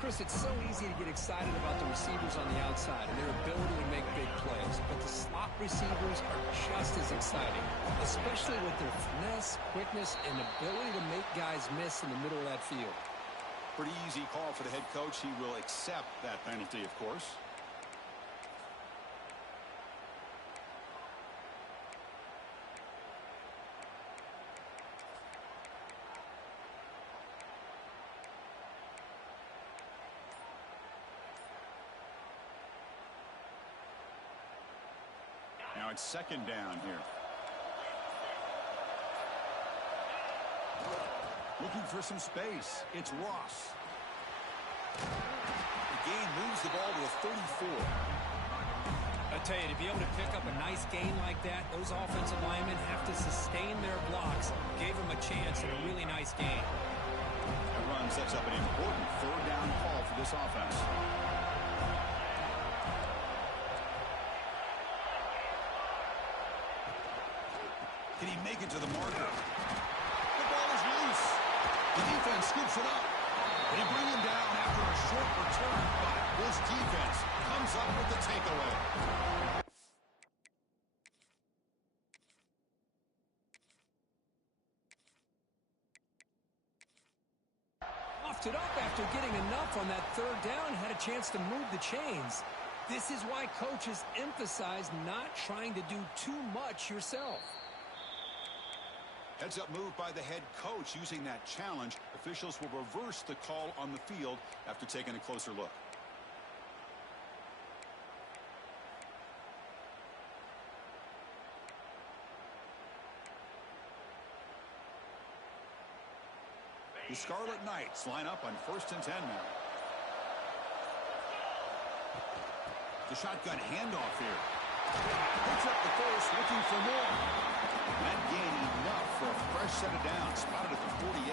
Chris, it's so easy to get excited about the receivers on the outside and their ability to make big plays. But the slot receivers are just as exciting, especially with their finesse, quickness, and ability to make guys miss in the middle of that field. Pretty easy call for the head coach. He will accept that penalty, of course. Now it's second down here. Looking for some space. It's Ross. The gain moves the ball to a 34. I tell you, to be able to pick up a nice gain like that, those offensive linemen have to sustain their blocks. Gave them a chance at a really nice gain. That run sets up an important third down call for this offense. Can he make it to the marker? The ball is loose. The defense scoops it up. They bring him down after a short return, but this defense comes up with the takeaway. Coughed it up after getting enough on that third down, had a chance to move the chains. This is why coaches emphasize not trying to do too much yourself. Heads up move by the head coach using that challenge. Officials will reverse the call on the field after taking a closer look. The Scarlet Knights line up on 1st and 10 now. The shotgun handoff here. Picks up the force, looking for more. That gain enough for a fresh set of downs. Spotted at the 48.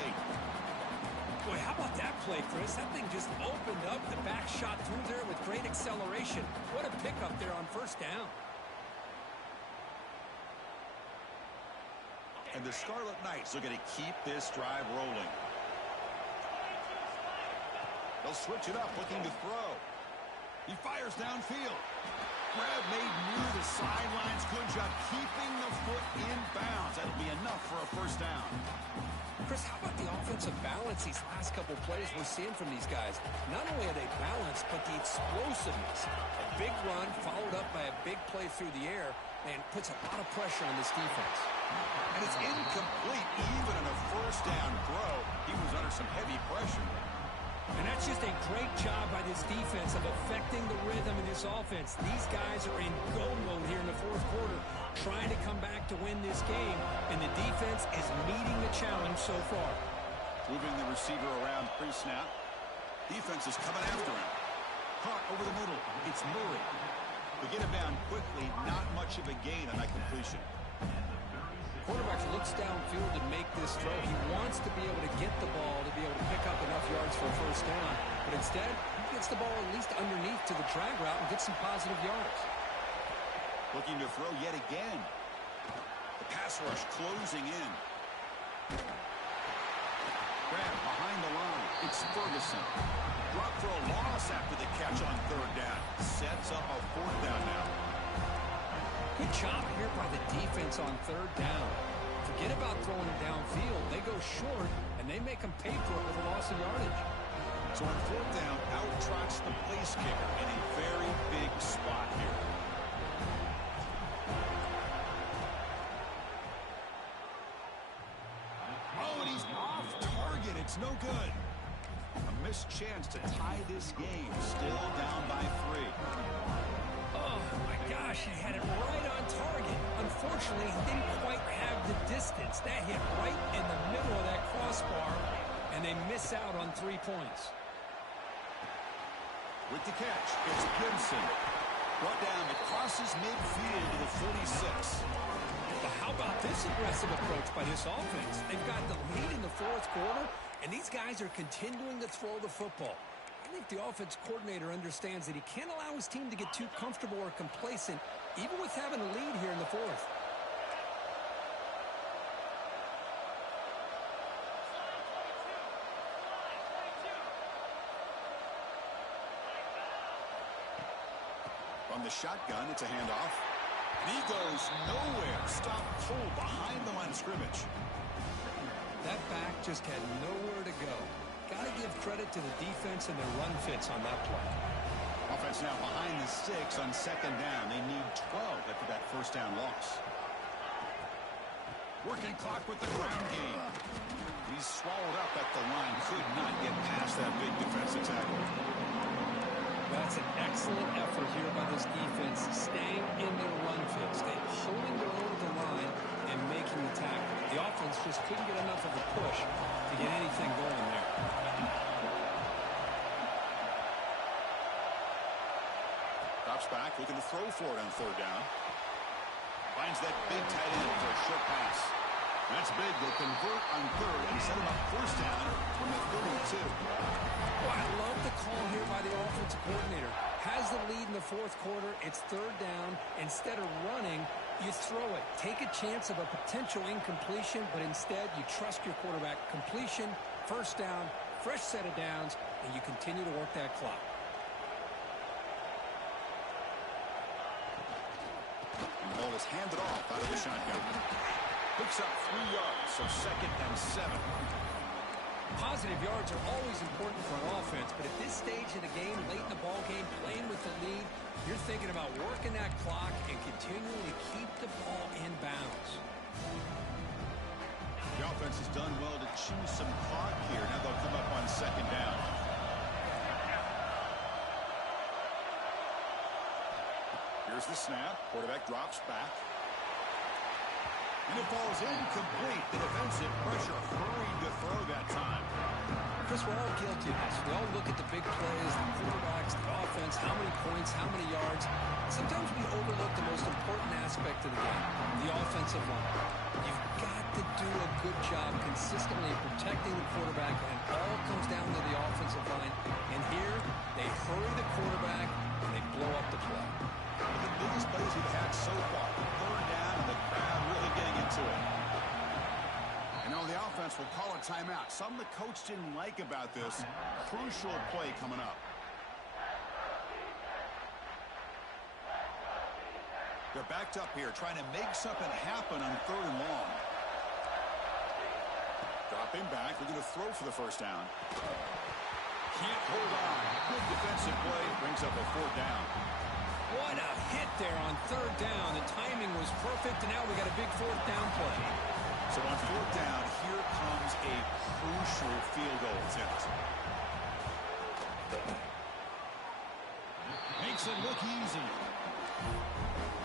Boy, how about that play, Chris? That thing just opened up. The back shot through there with great acceleration. What a pickup there on 1st down. And the Scarlet Knights are going to keep this drive rolling. They'll switch it up, looking to throw. He fires downfield. Grab made near the sidelines. Good job keeping the foot in bounds. That'll be enough for a 1st down. Chris, how about the offensive balance these last couple plays we're seeing from these guys? Not only are they balanced, but the explosiveness. A big run followed up by a big play through the air, and puts a lot of pressure on this defense. And it's incomplete. Even in a 1st down throw, he was under some heavy pressure. And that's just a great job by this defense of affecting the rhythm in this offense. These guys are in go mode here in the 4th quarter, trying to come back to win this game, and the defense is meeting the challenge so far. Moving the receiver around pre-snap. Defense is coming after him. Caught over the middle. It's Murray. They get him down quickly. Not much of a gain on that completion. Quarterback looks downfield to make this throw. He wants to be able to get the ball to be able to pick up enough yards for a 1st down. But instead, he gets the ball at least underneath to the drag route and gets some positive yards. Looking to throw yet again. The pass rush closing in. Grab behind the line. It's Ferguson. Drop for a loss after the catch on 3rd down. Sets up a 4th down now. Good job here by the defense on 3rd down. Forget about throwing it downfield. They go short, and they make them pay for it with a loss of yardage. So on 4th down, out trots the place kicker in a very big spot here. Oh, and he's off target. It's no good. A missed chance to tie this game. Still down by 3. Oh, my gosh, he had it right on target. Unfortunately, he didn't quite have the distance. That hit right in the middle of that crossbar, and and they miss out on 3 points. With the catch, it's Gibson. Brought down across midfield to the 46. But how about this aggressive approach by this offense? They've got the lead in the fourth quarter, and these guys are continuing to throw the football. I think the offense coordinator understands that he can't allow his team to get too comfortable or complacent, even with having a lead here in the fourth. From the shotgun, it's a handoff. And he goes nowhere. Stop full behind the line of scrimmage. That back just had nowhere to go. Got to give credit to the defense and their run fits on that play. Offense now behind the sticks on second down. They need 12 after that first down loss. Working clock with the ground game. He's swallowed up at the line. Could not get past that big defensive tackle. That's an excellent effort here by this defense, staying in their run fits, holding their own at the line and making the tackle. The offense just couldn't get enough of a push to get anything going there. Drops back, looking to throw for it on third down. Finds that big tight end for a short pass. That's big. They'll convert on third and set him up first down from the 32. Well, I love the call here by the offensive coordinator. Has the lead in the fourth quarter. It's third down. Instead of running, you throw it. Take a chance of a potential incompletion, but instead you trust your quarterback. Completion, first down, fresh set of downs, and you continue to work that clock. And the ball is handed off out of the shotgun. Picks up 3 yards, so second and 7. Positive yards are always important for an offense, but at this stage of the game, late in the ball game, playing with the lead, you're thinking about working that clock and continuing to keep the ball in bounds. The offense has done well to choose some clock here. Now they'll come up on second down. Here's the snap. Quarterback drops back. And it falls incomplete. The defensive pressure hurried to throw that time. Chris, we're all guilty of this. We all look at the big plays, the quarterbacks, the offense, how many points, how many yards. Sometimes we overlook the most important aspect of the game, the offensive line. You've got to do a good job consistently protecting the quarterback, and it all comes down to the offensive line. And here, they hurry the quarterback, and they blow up the play. The biggest plays we've had so far. Third down, and the crowd really getting into it. And now the offense will call a timeout. Something the coach didn't like about this. Crucial play coming up. They're backed up here, trying to make something happen on third and long. Dropping back, they're going to throw for the first down. Can't hold on. Good defensive play, brings up a fourth down. What a hit there on third down. The timing was perfect, and now we got a big fourth down play. So on fourth down, here comes a crucial field goal attempt. Makes it look easy.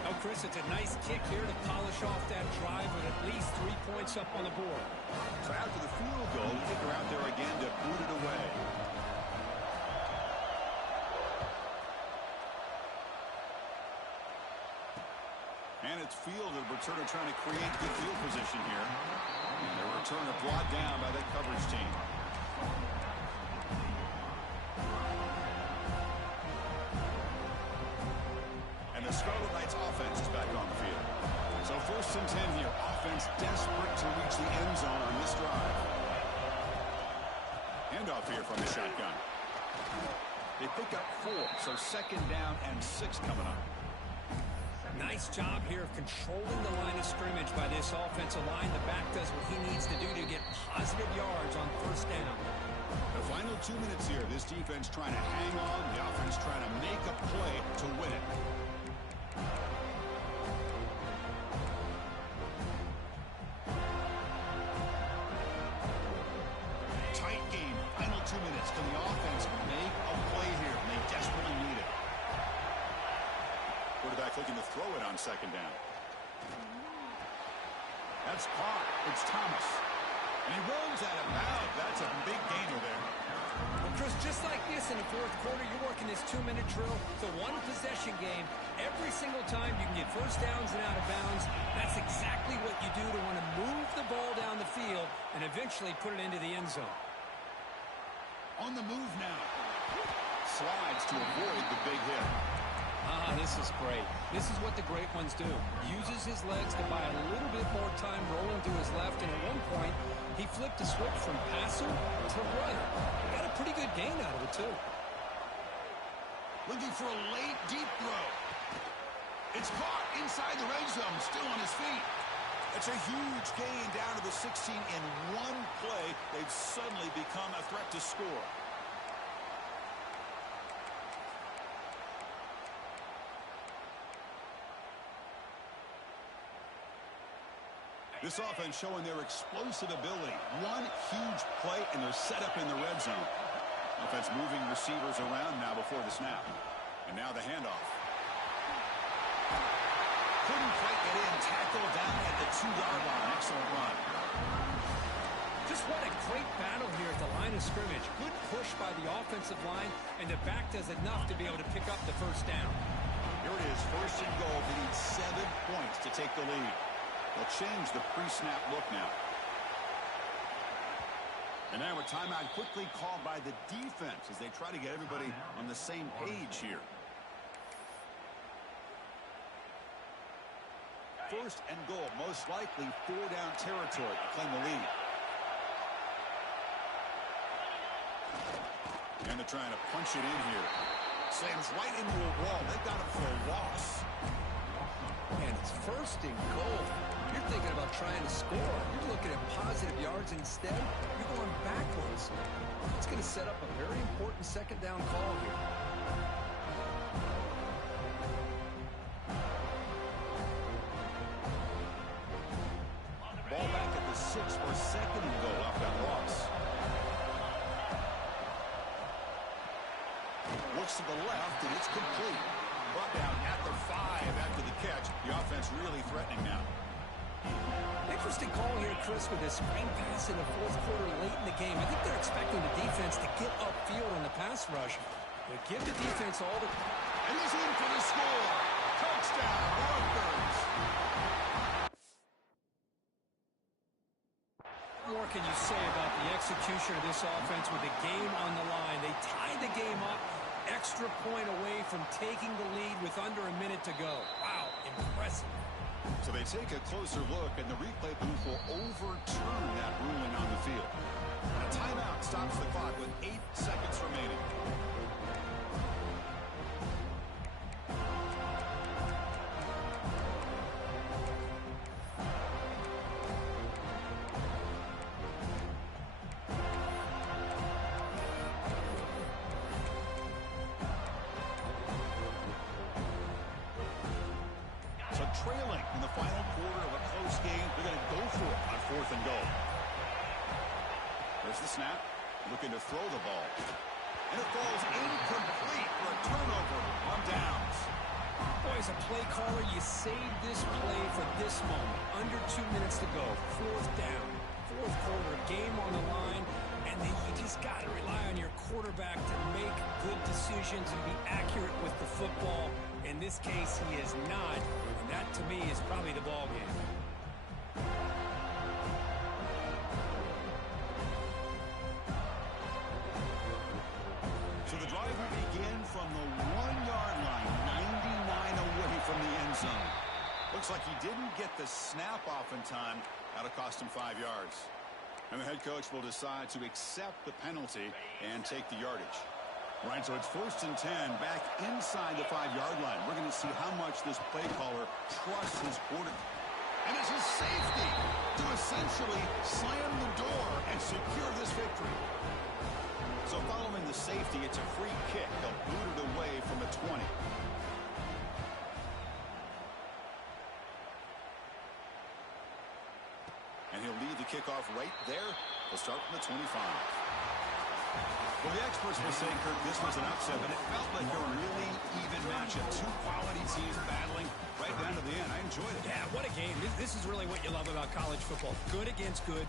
Oh, Chris, it's a nice kick here to polish off that drive with at least 3 points up on the board. So after the field goal, we think they're out there again to boot it away. And it's fielded. Returner trying to create good field position here. And the returner brought down by that coverage team. And the Scarlet Knights offense is back on the field. So first and 10 here. Offense desperate to reach the end zone on this drive. Handoff here from the shotgun. They pick up 4, so second down and 6 coming up. Nice job here of controlling the line of scrimmage by this offensive line. The back does what he needs to do to get positive yards on first down. The final 2 minutes here. This defense trying to hang on. The offense trying to make a play to win it. Tight game. Final 2 minutes. Can the offense make a play here? And they desperately need it. Quarterback looking to throw it on second down. That's caught. It's Thomas. And he rolls out of bounds. That's a big gainer there. Well, Chris, just like this in the fourth quarter, you're working this 2-minute drill. It's a one-possession game. Every single time you can get first downs and out of bounds. That's exactly what you do to want to move the ball down the field and eventually put it into the end zone. On the move now. Slides to avoid the big hit. This is great. This is what the great ones do. Uses his legs to buy a little bit more time rolling to his left, and at one point, he flipped a switch from passer to runner. Got a pretty good gain out of it, too. Looking for a late, deep throw. It's caught inside the red zone, still on his feet. It's a huge gain down to the 16 in one play. They've suddenly become a threat to score. This offense showing their explosive ability. One huge play, and they're set up in the red zone. Offense moving receivers around now before the snap. And now the handoff. Couldn't quite get in. Tackle down at the 2-yard line. Excellent run. Just what a great battle here at the line of scrimmage. Good push by the offensive line, and the back does enough to be able to pick up the first down. Here it is, first and goal. They need 7 points to take the lead. They'll change the pre-snap look now. And now a timeout quickly called by the defense as they try to get everybody on the same page here. First and goal, most likely 4-down territory to claim the lead. And they're trying to punch it in here. Slams right into a wall. They've got him for a loss. And it's first and goal. You're thinking about trying to score. You're looking at positive yards. Instead, you're going backwards. It's going to set up a very important second down call here. Ball back at the 6 for second and goal off that loss. Looks to the left, and it's complete. Brought down at the 5 after the catch. The offense really threatening now. Interesting call here, Chris, with this screen pass in the fourth quarter late in the game. I think they're expecting the defense to get upfield on the pass rush. But give the defense all the... And he's in for the score. Touchdown, Rutgers. What more can you say about the execution of this offense with the game on the line? They tied the game up, extra point away from taking the lead with under a minute to go. Wow, impressive. So they take a closer look, and the replay booth will overturn that ruling on the field. A timeout stops the clock with 8 seconds remaining. Trailing in the final quarter of a close game. They're going to go for it on 4th and goal. There's the snap. Looking to throw the ball. And it falls incomplete for a turnover on downs. Boy, as a play caller, you saved this play for this moment. Under 2 minutes to go. 4th down. 4th quarter. Game on the line. And then you just got to rely on your quarterback to make good decisions and be accurate with the football. In this case, he is not. And that, to me, is probably the ball game. So the drive will begin from the 1-yard line, 99 away from the end zone. Looks like he didn't get the snap off in time. That'll cost him 5 yards. And the head coach will decide to accept the penalty and take the yardage. Right, so it's 1st and 10 back inside the 5-yard line. We're going to see how much this play caller trusts his quarterback. And it's a safety to essentially slam the door and secure this victory. So following the safety, it's a free kick. They'll boot it away from the 20. And he'll lead the kickoff right there. They'll start from the 25. Well, the experts will say, Kirk, this was an upset, but it felt like a really even matchup. 2 quality teams battling right down to the end. I enjoyed it. Yeah, what a game. This is really what you love about college football. Good against good.